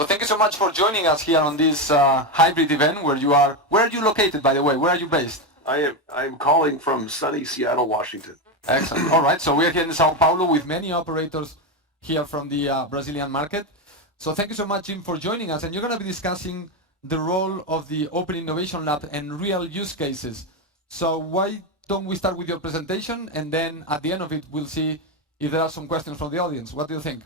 So thank you so much for joining us here on this hybrid event where you are. Where are you located, by the way? Where are you based? I'm calling from sunny Seattle, Washington. Excellent. All right. So we are here in Sao Paulo with many operators here from the Brazilian market. So thank you so much, Jim, for joining us. And you're going to be discussing the role of the Open Innovation Lab and real use cases. So why don't we start with your presentation, and then at the end of it, we'll see if there are some questions from the audience. What do you think?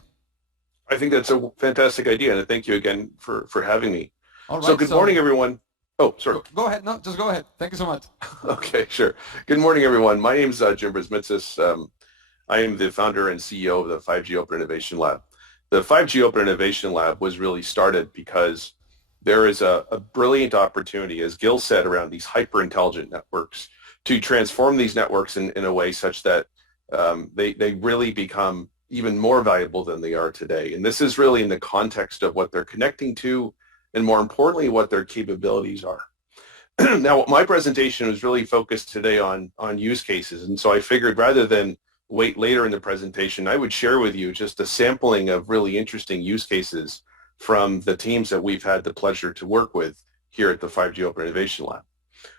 I think that's a fantastic idea, and thank you again for having me. All right. So good morning, everyone. Oh, sorry. Go ahead. No, just go ahead. Thank you so much. Okay, sure. Good morning, everyone. My name is Jim Brisimitzis. I am the founder and CEO of the 5G Open Innovation Lab. The 5G Open Innovation Lab was really started because there is a brilliant opportunity, as Gil said, around these hyper-intelligent networks to transform these networks in a way such that they really become even more valuable than they are today. And this is really in the context of what they're connecting to, and more importantly, what their capabilities are. Now, my presentation was really focused today on use cases, and so I figured rather than wait later in the presentation, I would share with you just a sampling of really interesting use cases from the teams that we've had the pleasure to work with here at the 5G Open Innovation Lab.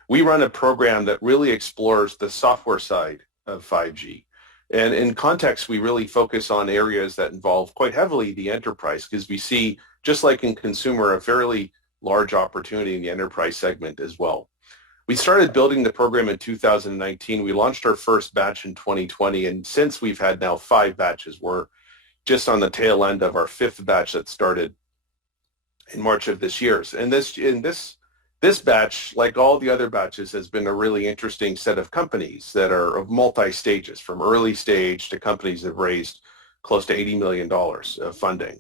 We run a program that really explores the software side of 5G. And in context, we really focus on areas that involve quite heavily the enterprise, because we see, just like in consumer, a fairly large opportunity in the enterprise segment as well. We started building the program in 2019. We launched our first batch in 2020, and since we've had now 5 batches. We're just on the tail end of our 5th batch that started in March of this year. And this batch, like all the other batches, has been a really interesting set of companies that are of multi-stages, from early stage to companies that have raised close to $80 million of funding.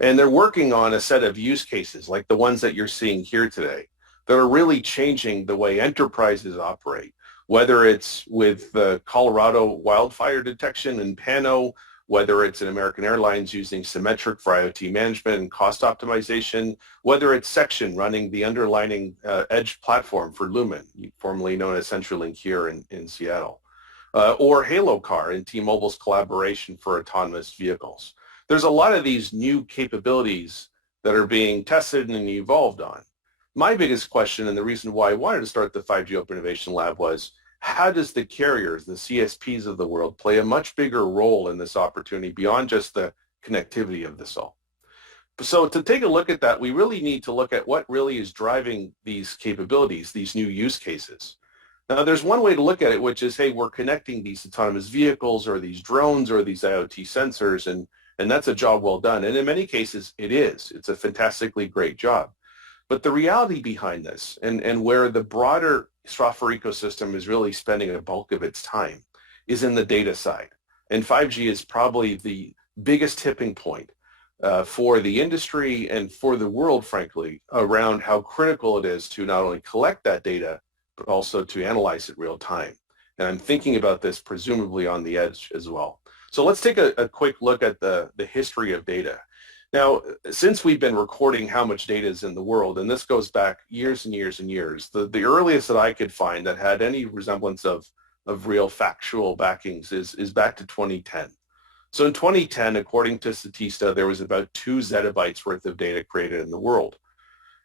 And they're working on a set of use cases like the ones that you're seeing here today that are really changing the way enterprises operate, whether it's with the Colorado wildfire detection in Pano, whether it's in American Airlines using Symmetric for IoT management and cost optimization, whether it's Section running the underlying edge platform for Lumen, formerly known as CenturyLink here in Seattle, or Halo Car in T-Mobile's collaboration for autonomous vehicles. There's a lot of these new capabilities that are being tested and evolved on. My biggest question, and the reason why I wanted to start the 5G Open Innovation Lab, was how does the carriers, the CSPs of the world, play a much bigger role in this opportunity beyond just the connectivity of this all? So to take a look at that, we really need to look at what really is driving these capabilities, these new use cases. Now, there's one way to look at it, which is, hey, we're connecting these autonomous vehicles or these drones or these IoT sensors, and that's a job well done. And in many cases, it is. It's a fantastically great job. But the reality behind this, and where the broader software ecosystem is really spending a bulk of its time, is in the data side. And 5G is probably the biggest tipping point for the industry and for the world, frankly, around how critical it is to not only collect that data, but also to analyze it real time. And I'm thinking about this presumably on the edge as well. So let's take a quick look at the history of data. Now, since we've been recording how much data is in the world, and this goes back years and years and years, the earliest that I could find that had any resemblance of real factual backings is back to 2010. So in 2010, according to Statista, there was about 2 zettabytes worth of data created in the world.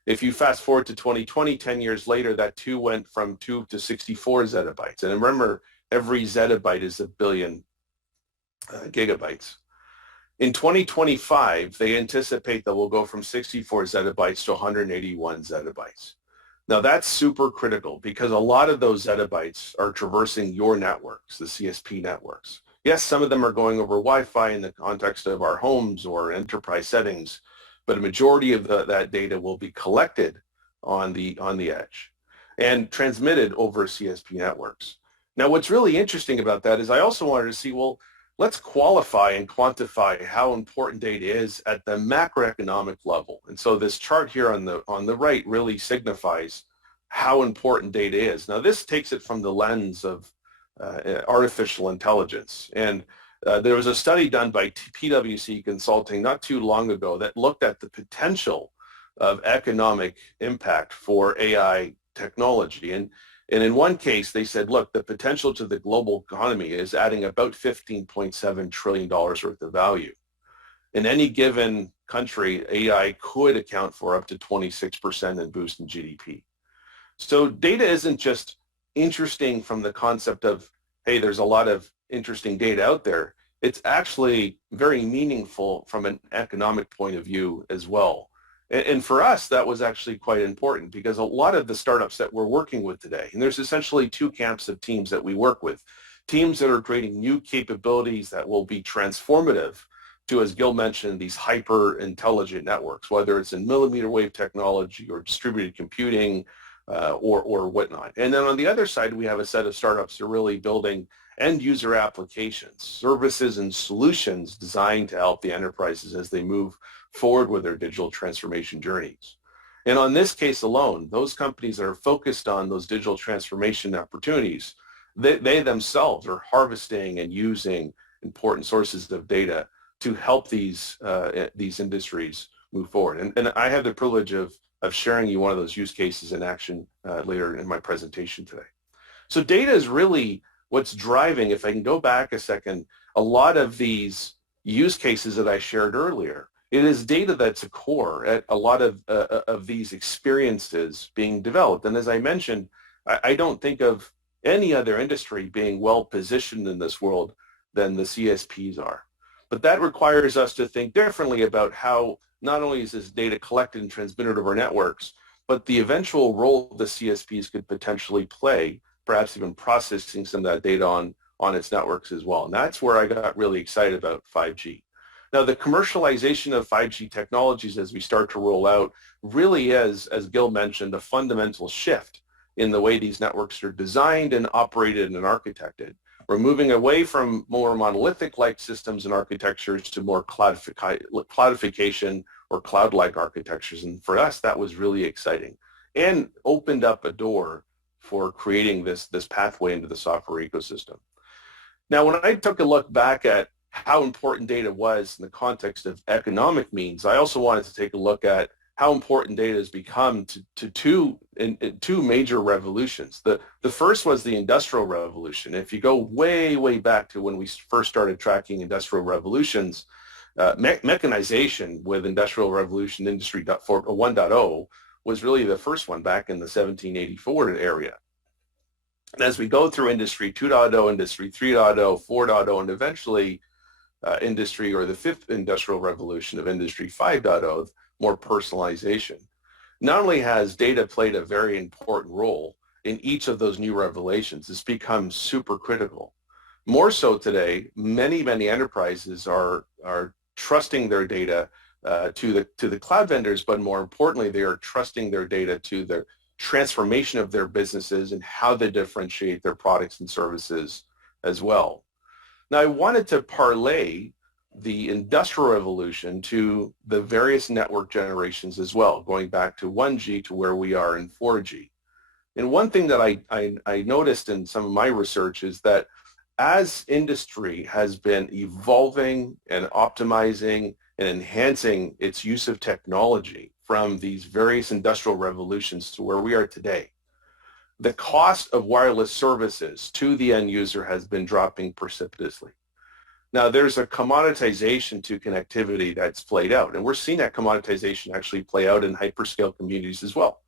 If you fast forward to 2020, 10 years later, that 2 went from 2 to 64 zettabytes. And remember, every zettabyte is a billion gigabytes. In 2025, they anticipate that we'll go from 64 zettabytes to 181 zettabytes. Now, that's super critical because a lot of those zettabytes are traversing your networks, the CSP networks. Yes, some of them are going over Wi-Fi in the context of our homes or enterprise settings, but a majority of that data will be collected on the edge and transmitted over CSP networks. Now, what's really interesting about that is I also wanted to see, well, let's qualify and quantify how important data is at the macroeconomic level. And so this chart here on the right really signifies how important data is. Now, this takes it from the lens of artificial intelligence. And there was a study done by PwC Consulting not too long ago that looked at the potential of economic impact for AI technology. And in one case, they said, look, the potential to the global economy is adding about $15.7 trillion worth of value. In any given country, AI could account for up to 26% in boost in GDP. So data isn't just interesting from the concept of, hey, there's a lot of interesting data out there. It's actually very meaningful from an economic point of view as well. And for us, that was actually quite important because a lot of the startups that we're working with today, and there's essentially two camps of teams that we work with, teams that are creating new capabilities that will be transformative to, as Gil mentioned, these hyper intelligent networks, whether it's in millimeter wave technology or distributed computing or whatnot. And then on the other side, we have a set of startups that are really building end user applications, services and solutions designed to help the enterprises as they move forward with their digital transformation journeys. And on this case alone, those companies that are focused on those digital transformation opportunities, they themselves are harvesting and using important sources of data to help these industries move forward. And I have the privilege of sharing you one of those use cases in action later in my presentation today. So data is really what's driving, if I can go back a second, a lot of these use cases that I shared earlier. It is data that's a core at a lot of these experiences being developed. And as I mentioned, I don't think of any other industry being well positioned in this world than the CSPs are. But that requires us to think differently about how not only is this data collected and transmitted over networks, but the eventual role the CSPs could potentially play, perhaps even processing some of that data on its networks as well. And that's where I got really excited about 5G. Now, the commercialization of 5G technologies as we start to roll out really is, as Gil mentioned, a fundamental shift in the way these networks are designed and operated and architected. We're moving away from more monolithic-like systems and architectures to more cloudification or cloud-like architectures. And for us, that was really exciting and opened up a door for creating this pathway into the software ecosystem. Now, when I took a look back at how important data was in the context of economic means, I also wanted to take a look at how important data has become to two major revolutions. The first was the Industrial Revolution. If you go way, way back to when we first started tracking industrial revolutions, mechanization with Industrial Revolution Industry 1.0 was really the first one back in the 1784 area. And as we go through Industry 2.0, Industry 3.0, 4.0, and eventually Industry or the fifth Industrial Revolution of Industry 5.0, more personalization. Not only has data played a very important role in each of those new revelations, it's become super critical. More so today, many enterprises are trusting their data to the cloud vendors, but more importantly, they are trusting their data to the transformation of their businesses and how they differentiate their products and services as well. Now, I wanted to parlay the Industrial Revolution to the various network generations as well, going back to 1G to where we are in 4G. And one thing that I noticed in some of my research is that as industry has been evolving and optimizing and enhancing its use of technology from these various industrial revolutions to where we are today, the cost of wireless services to the end user has been dropping precipitously. Now, there's a commoditization to connectivity that's played out, and we're seeing that commoditization actually play out in hyperscale communities as well.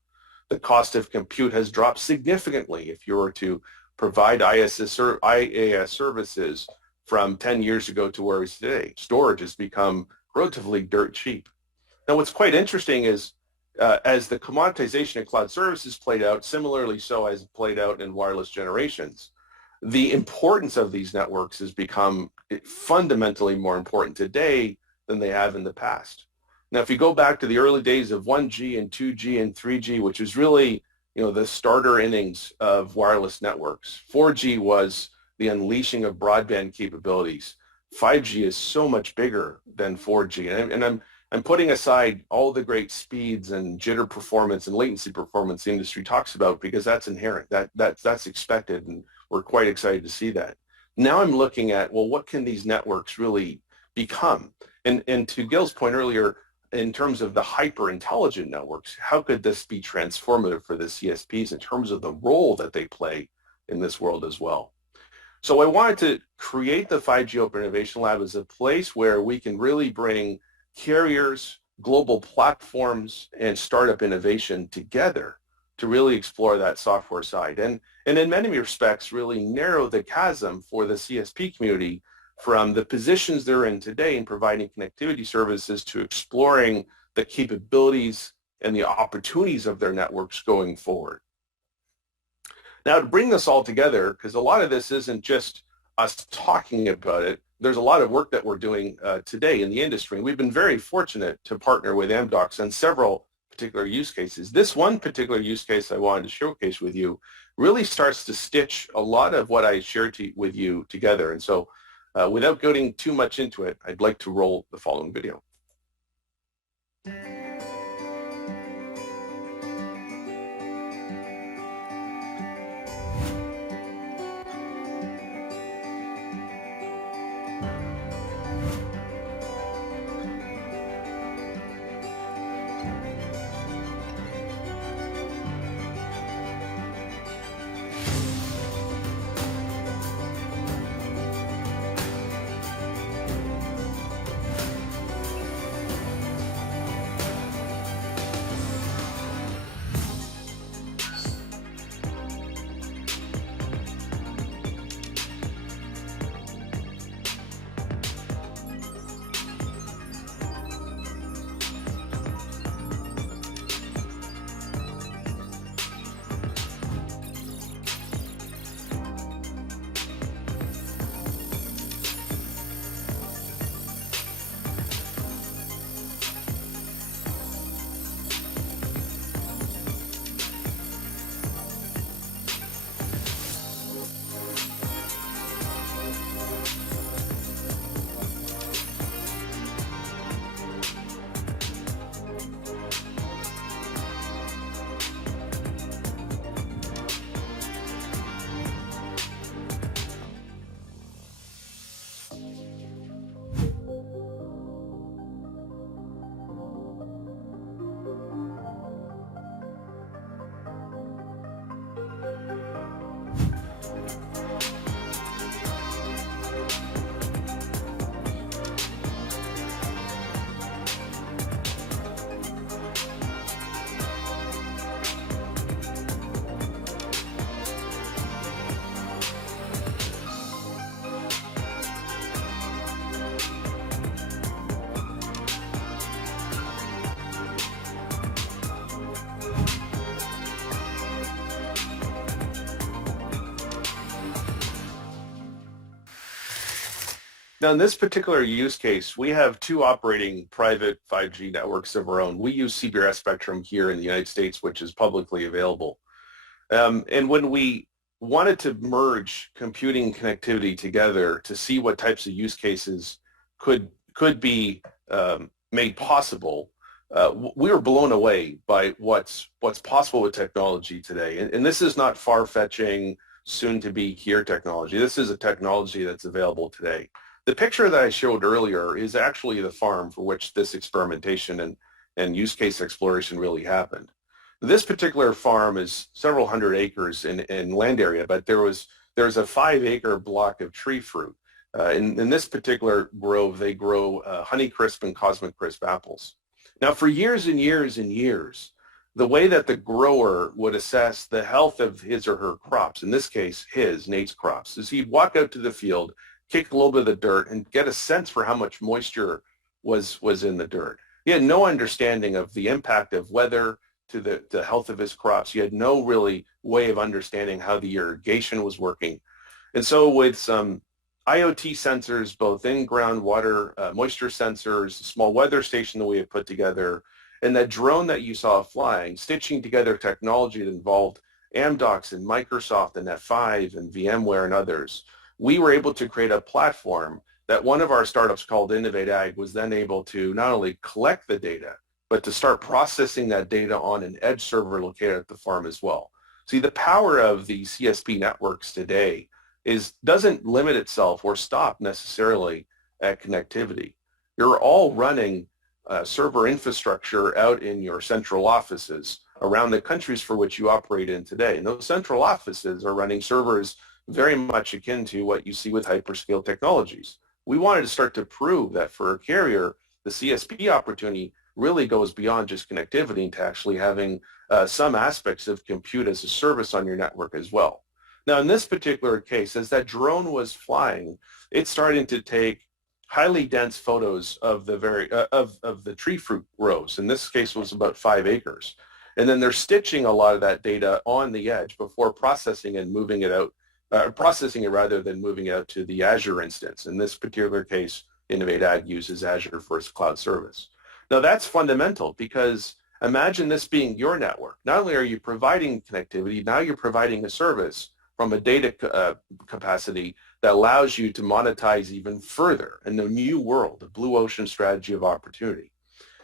The cost of compute has dropped significantly if you were to provide IaaS services from 10 years ago to where it is today. Storage has become relatively dirt cheap. Now, what's quite interesting is as the commoditization of cloud services played out, similarly so as it played out in wireless generations, the importance of these networks has become fundamentally more important today than they have in the past. Now, if you go back to the early days of 1G and 2G and 3G, which is really, the starter innings of wireless networks, 4G was the unleashing of broadband capabilities. 5G is so much bigger than 4G, and I'm putting aside all the great speeds and jitter performance and latency performance the industry talks about because that's inherent, that's expected, and we're quite excited to see that. Now I'm looking at, well, what can these networks really become? And to Gil's point earlier, in terms of the hyper-intelligent networks, how could this be transformative for the CSPs in terms of the role that they play in this world as well? So I wanted to create the 5G Open Innovation Lab as a place where we can really bring carriers, global platforms, and startup innovation together to really explore that software side. And in many respects, really narrow the chasm for the CSP community from the positions they're in today in providing connectivity services to exploring the capabilities and the opportunities of their networks going forward. Now, to bring this all together, because a lot of this isn't just us talking about it, there's a lot of work that we're doing today in the industry. We've been very fortunate to partner with Amdocs on several particular use cases. This one particular use case I wanted to showcase with you really starts to stitch a lot of what I shared with you together. And so without getting too much into it, I'd like to roll the following video. Now, in this particular use case, we have two operating private 5G networks of our own. We use CBRS spectrum here in the United States, which is publicly available. And when we wanted to merge computing connectivity together to see what types of use cases could be made possible, we were blown away by what's possible with technology today. And this is not far-fetching, soon-to-be here technology. This is a technology that's available today. The picture that I showed earlier is actually the farm for which this experimentation and use case exploration really happened. This particular farm is several hundred acres in land area, but there's a 5-acre block of tree fruit. In this particular grove, they grow Honeycrisp and Cosmic Crisp apples. Now, for years and years and years, the way that the grower would assess the health of his or her crops, in this case, Nate's crops, is he'd walk out to the field, kick a little bit of the dirt, and get a sense for how much moisture was in the dirt. He had no understanding of the impact of weather to the health of his crops. He had no really way of understanding how the irrigation was working. And so with some IoT sensors, both in groundwater, moisture sensors, a small weather station that we had put together, and that drone that you saw flying, stitching together technology that involved Amdocs and Microsoft and F5 and VMware and others, we were able to create a platform that one of our startups called Innovate Ag was then able to not only collect the data, but to start processing that data on an edge server located at the farm as well. See, the power of the CSP networks today doesn't limit itself or stop necessarily at connectivity. You're all running server infrastructure out in your central offices around the countries for which you operate in today. And those central offices are running servers very much akin to what you see with hyperscale technologies. We wanted to start to prove that for a carrier, the CSP opportunity really goes beyond just connectivity into actually having some aspects of compute as a service on your network as well. Now, in this particular case, as that drone was flying, it's starting to take highly dense photos of the of the tree fruit rows. In this case, it was about 5 acres. And then they're stitching a lot of that data on the edge before processing and moving it out, processing it rather than moving out to the Azure instance. In this particular case, Innovate Ag uses Azure for its cloud service. Now that's fundamental because imagine this being your network. Not only are you providing connectivity, now you're providing a service from a data capacity that allows you to monetize even further in the new world, the blue ocean strategy of opportunity.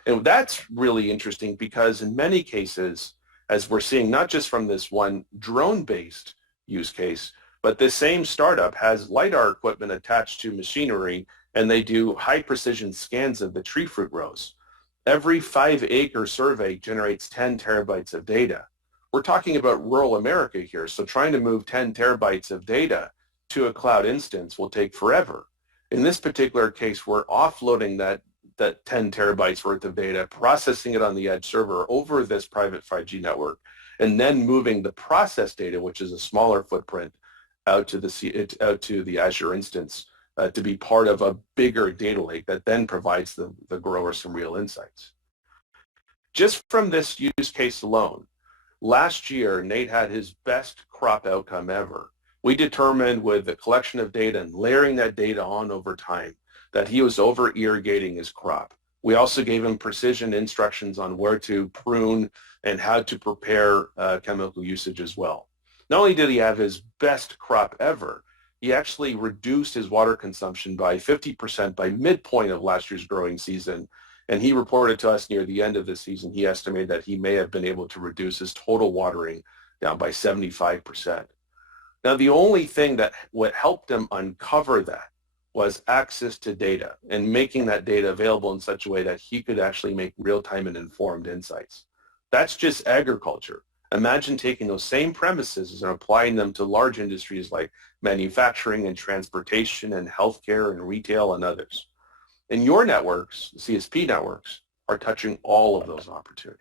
And that's really interesting because in many cases, as we're seeing not just from this one drone-based use case, but this same startup has LiDAR equipment attached to machinery, and they do high precision scans of the tree fruit rows. Every 5-acre survey generates 10 terabytes of data. We're talking about rural America here, so trying to move 10 terabytes of data to a cloud instance will take forever. In this particular case, we're offloading that 10 terabytes worth of data, processing it on the edge server over this private 5G network, and then moving the process data, which is a smaller footprint, out to the Azure instance to be part of a bigger data lake that then provides the grower some real insights. Just from this use case alone, last year, Nate had his best crop outcome ever. We determined with the collection of data and layering that data on over time that he was over-irrigating his crop. We also gave him precision instructions on where to prune and how to prepare chemical usage as well. Not only did he have his best crop ever, he actually reduced his water consumption by 50% by midpoint of last year's growing season. And he reported to us near the end of the season, he estimated that he may have been able to reduce his total watering down by 75%. Now, the only thing that what helped him uncover that was access to data and making that data available in such a way that he could actually make real-time and informed insights. That's just agriculture. Imagine taking those same premises and applying them to large industries like manufacturing and transportation and healthcare and retail and others. And your networks, CSP networks, are touching all of those opportunities.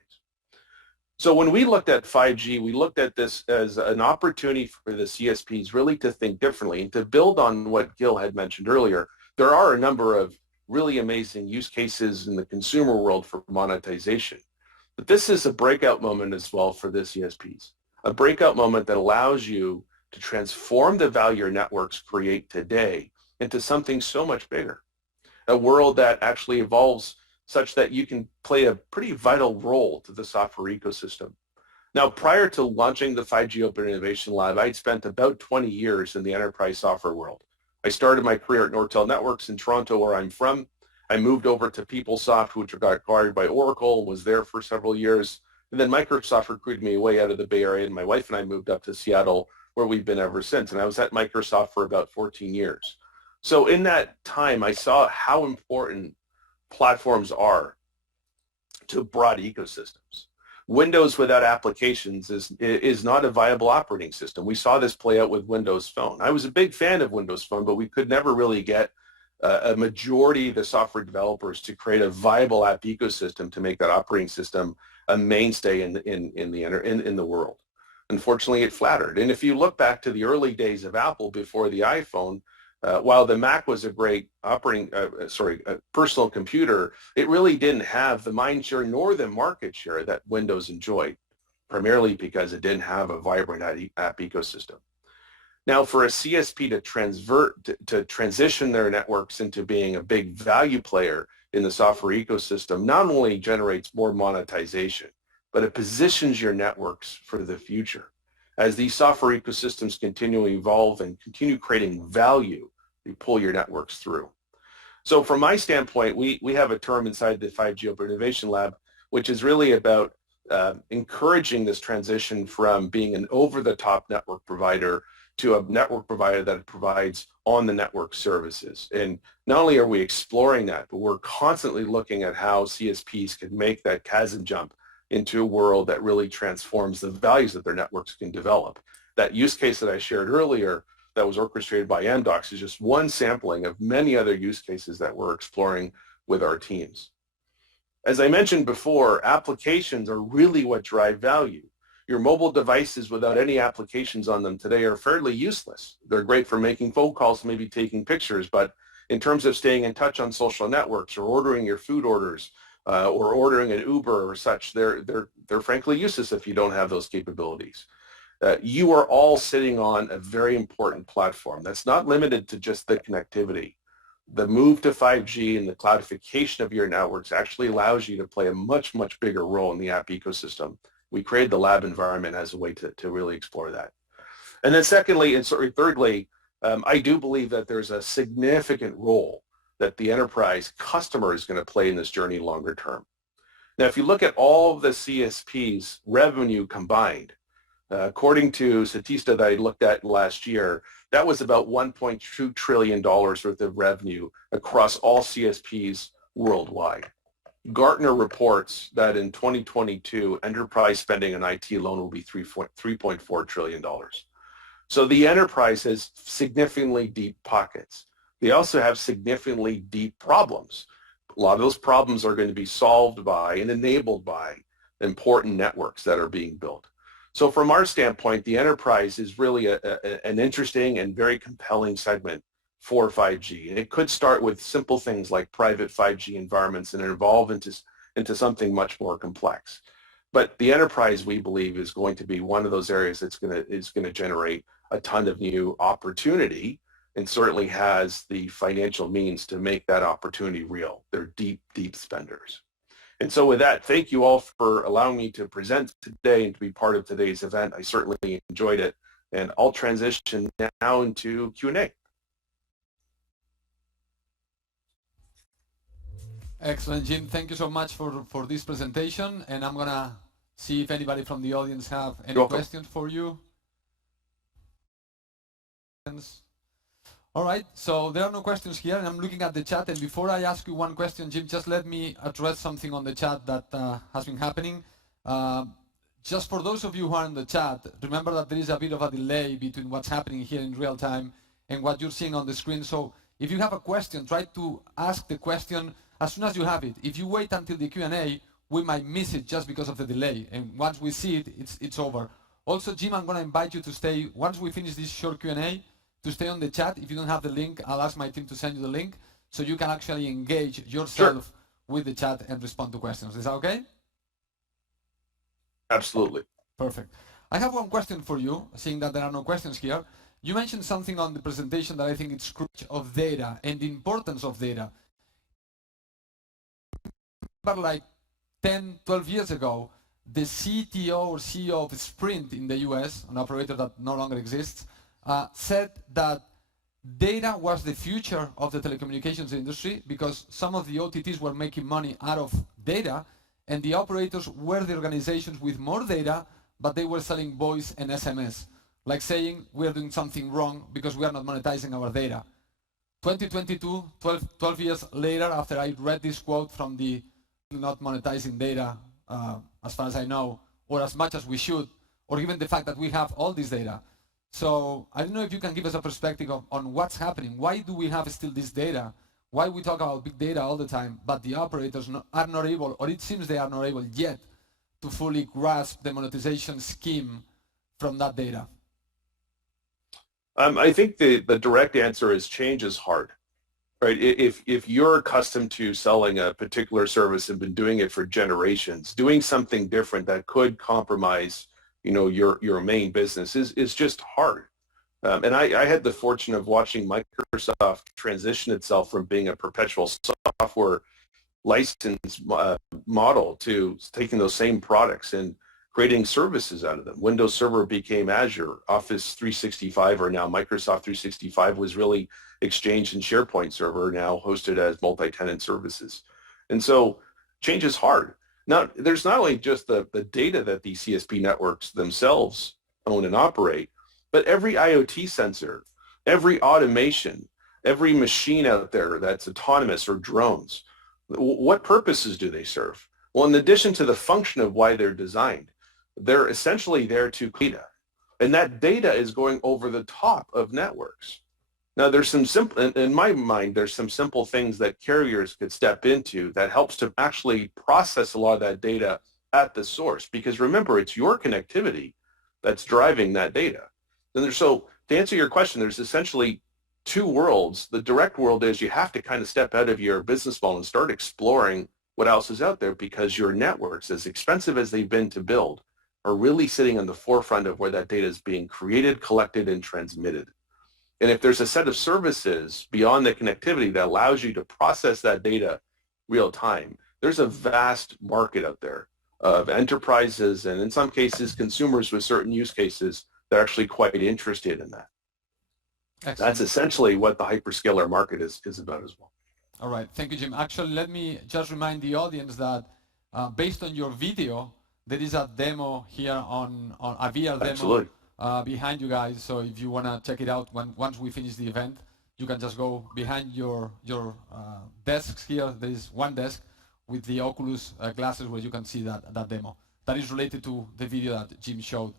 So when we looked at 5G, we looked at this as an opportunity for the CSPs really to think differently and to build on what Gil had mentioned earlier. There are a number of really amazing use cases in the consumer world for monetization. But this is a breakout moment as well for the CSPs, a breakout moment that allows you to transform the value your networks create today into something so much bigger, a world that actually evolves such that you can play a pretty vital role to the software ecosystem. Now, prior to launching the 5G Open Innovation Lab, I'd spent about 20 years in the enterprise software world. I started my career at Nortel Networks in Toronto, where I'm from. I moved over to PeopleSoft, which got acquired by Oracle, was there for several years. And then Microsoft recruited me way out of the Bay Area, and my wife and I moved up to Seattle, where we've been ever since. And I was at Microsoft for about 14 years. So in that time, I saw how important platforms are to broad ecosystems. Windows without applications is not a viable operating system. We saw this play out with Windows Phone. I was a big fan of Windows Phone, but we could never really get a majority of the software developers to create a viable app ecosystem to make that operating system a mainstay in the world. Unfortunately, it flattered. And if you look back to the early days of Apple before the iPhone, while the Mac was a great personal computer, it really didn't have the mind share nor the market share that Windows enjoyed, primarily because it didn't have a vibrant app ecosystem. Now, for a CSP to transition their networks into being a big value player in the software ecosystem not only generates more monetization, but it positions your networks for the future. As these software ecosystems continue to evolve and continue creating value, you pull your networks through. So from my standpoint, we have a term inside the 5G Open Innovation Lab, which is really about encouraging this transition from being an over-the-top network provider to a network provider that provides on-the-network services. And not only are we exploring that, but we're constantly looking at how CSPs can make that chasm jump into a world that really transforms the values that their networks can develop. That use case that I shared earlier, that was orchestrated by Amdocs is just one sampling of many other use cases that we're exploring with our teams. As I mentioned before, applications are really what drive value. Your mobile devices without any applications on them today are fairly useless. They're great for making phone calls, maybe taking pictures, but in terms of staying in touch on social networks or ordering your food orders or ordering an Uber or such, they're frankly useless if you don't have those capabilities. You are all sitting on a very important platform that's not limited to just the connectivity. The move to 5G and the cloudification of your networks actually allows you to play a much, much bigger role in the app ecosystem. We created the lab environment as a way to really explore that. And then secondly, and thirdly, I do believe that there's a significant role that the enterprise customer is going to play in this journey longer term. Now, if you look at all of the CSP's revenue combined, according to Statista that I looked at last year, that was about $1.2 trillion worth of revenue across all CSPs worldwide. Gartner reports that in 2022, enterprise spending on IT alone will be $3.4 trillion. So the enterprise has significantly deep pockets. They also have significantly deep problems. A lot of those problems are going to be solved by and enabled by important networks that are being built. So from our standpoint, the enterprise is really an interesting and very compelling segment for 5G. And it could start with simple things like private 5G environments and evolve into something much more complex. But the enterprise, we believe, is going to be one of those areas that's going to generate a ton of new opportunity and certainly has the financial means to make that opportunity real. They're deep, deep spenders. And so with that, thank you all for allowing me to present today and to be part of today's event. I certainly enjoyed it. And I'll transition now into Q&A. Excellent, Jim. Thank you so much for this presentation. And I'm going to see if anybody from the audience have any questions for you. All right, so there are no questions here, and I'm looking at the chat. And before I ask you one question, Jim, just let me address something on the chat that has been happening. Just for those of you who are in the chat, remember that there is a bit of a delay between what's happening here in real time and what you're seeing on the screen. So if you have a question, try to ask the question as soon as you have it. If you wait until the Q&A, we might miss it just because of the delay. And once we see it, it's over. Also, Jim, I'm going to invite you to stay, once we finish this short Q&A, to stay on the chat. If you don't have the link, I'll ask my team to send you the link so you can actually engage yourself with the chat and respond to questions. Is that okay? Absolutely. Perfect. I have one question for you, seeing that there are no questions here. You mentioned something on the presentation that I think it's crucial of data and the importance of data. But like 10, 12 years ago, the CTO or CEO of Sprint in the US, an operator that no longer exists, said that data was the future of the telecommunications industry because some of the OTTs were making money out of data, and the operators were the organizations with more data, but they were selling voice and SMS, like saying we're doing something wrong because we are not monetizing our data. 2022, 12 years later, after I read this quote from the not monetizing data, as far as I know, or as much as we should, or even the fact that we have all this data. So I don't know if you can give us a perspective on what's happening. Why do we have still this data? Why we talk about big data all the time, but the operators are not able, or it seems they are not able yet, to fully grasp the monetization scheme from that data? I think the direct answer is change is hard, right? If you're accustomed to selling a particular service and been doing it for generations, doing something different that could compromise your main business is just hard. And I had the fortune of watching Microsoft transition itself from being a perpetual software license model to taking those same products and creating services out of them. Windows Server became Azure. Office 365, or now Microsoft 365, was really Exchange and SharePoint Server, now hosted as multi-tenant services. And so change is hard. Now, there's not only just the data that the CSP networks themselves own and operate, but every IoT sensor, every automation, every machine out there that's autonomous or drones, what purposes do they serve? Well, in addition to the function of why they're designed, they're essentially there to data. And that data is going over the top of networks. Now, there's some simple, in my mind, there's some simple things that carriers could step into that helps to actually process a lot of that data at the source. Because remember, it's your connectivity that's driving that data. And so to answer your question, there's essentially two worlds. The direct world is you have to kind of step out of your business model and start exploring what else is out there, because your networks, as expensive as they've been to build, are really sitting on the forefront of where that data is being created, collected, and transmitted. And if there's a set of services beyond the connectivity that allows you to process that data real time, there's a vast market out there of enterprises and in some cases consumers with certain use cases that are actually quite interested in that. Excellent. That's essentially what the hyperscaler market is about as well. All right, thank you, Jim. Actually, let me just remind the audience that based on your video, there is a demo here on a VR demo. Absolutely. Behind you guys, so if you want to check it out once we finish the event, you can just go behind your desks here. There is one desk with the Oculus glasses where you can see that demo. That is related to the video that Jim showed